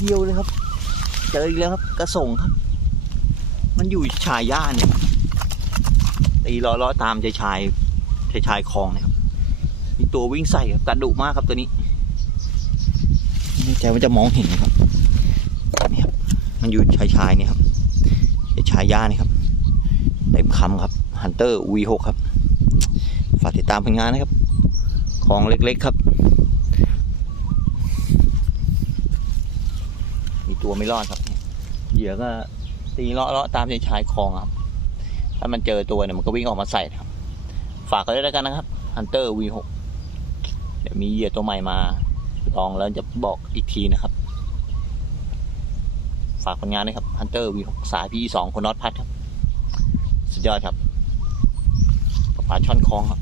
เดียวเลยครับเจออีกแล้วครับกระส่งครับ มันอยู่ชายย่าเนี่ยตีล้อล้อตามชายชายชายชายคลองนะครับ มีตัววิ่งใส่ครับกระดุมากครับตัวนี้ไม่แน่ใจว่าจะมองเห็นครับนี่ครับ มันอยู่ชายชายเนี่ยครับชายชายย่านี่ครับเต็มคำครับฮันเตอร์ V6 ครับ ฝากติดตามผลงานนะครับ ของเล็กๆครับ มีตัวไม่รอดครับเหยื่อก็ตีเลาะเลาะตามชายคลองครับ ถ้ามันเจอตัวเนี่ยมันก็วิ่งออกมาใส่ครับ ฝากกันด้วยแล้วกันนะครับ Hunter V6 เดี๋ยวมีเหยื่อตัวใหม่มา ลองแล้วจะบอกอีกทีนะครับ ฝากผลงานด้วยครับ Hunter V6 สายพี่สองคนน็อตพัดครับ สุดยอดครับปลาช่อนคลองครับ